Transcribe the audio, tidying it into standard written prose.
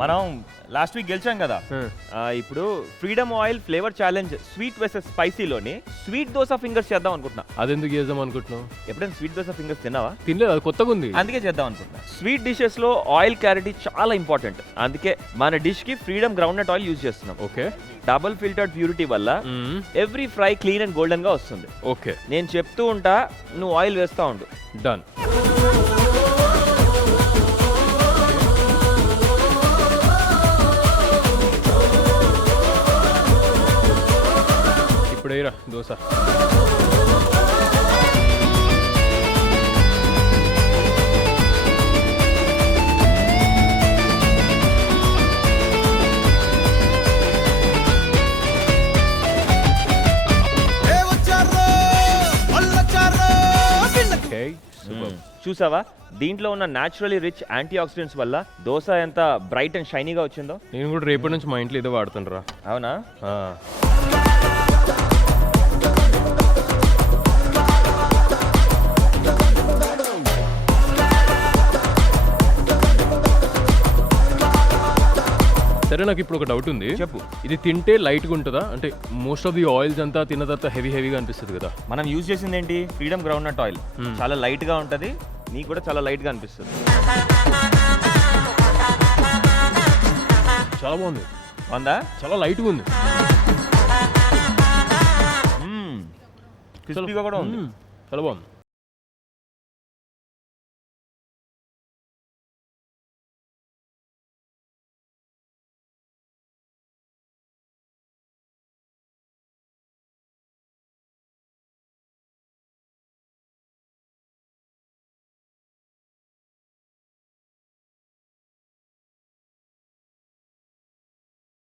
మనం last week గెలిచాం కదా, ఇప్పుడు freedom oil flavour challenge sweet versus స్పైసీలోని స్వీట్ దోస ఫింగర్స్ చేద్దాం అనుకుంటున్నా. అదెందుకు చేద్దాం అనుకుంటున్నావు? ఎప్పుడైనా స్వీట్ దోస ఫింగర్స్ తిన్నావా? తినలేదు, అది కొత్తగా ఉంది, అందుకే చేద్దాం అనుకుంటున్నా. స్వీట్ డిషెస్ లో ఆయిల్ క్లారిటీ చాలా ఇంపార్టెంట్, అందుకే మన డిష్ కి ఫ్రీడమ్ గ్రౌండ్నట్ ఆయిల్ యూజ్ చేస్తున్నాం. ఓకే. డబుల్ ఫిల్టర్డ్ ప్యూరిటీ వల్ల every fry clean and golden గా వస్తుంది. ఓకే, నేను చెప్తూ ఉంటా, నువ్వు ఆయిల్ వేస్తా ఉండు. డన్. ఇప్పుడు వేయరా దోశ. చూసావా, దీంట్లో ఉన్న న్యాచురలీ రిచ్ యాంటీ ఆక్సిడెంట్స్ వల్ల దోశ ఎంత బ్రైట్ అండ్ షైనీగా వచ్చిందో. నేను కూడా రేపటి నుంచి మా ఇంట్లో ఇదే వాడుతుండ్రా. అవునా? సరే, నాకు ఇప్పుడు ఒక డౌట్ ఉంది. చెప్పు. ఇది తింటే లైట్గా ఉంటుందా? అంటే మోస్ట్ ఆఫ్ ది ఆయిల్స్ అంతా తిన్న తర్వాత హెవీగా అనిపిస్తుంది కదా. మనం యూజ్ చేసింది ఏంటి? Freedom groundnut oil. చాలా లైట్ గా ఉంటది, నీకు కూడా చాలా లైట్ గా అనిపిస్తుంది. చాలా బాగుంది. బాగుందా? చాలా లైట్గా ఉంది, క్రిస్పీగా కూడా ఉంది. చాలా బాగుంది.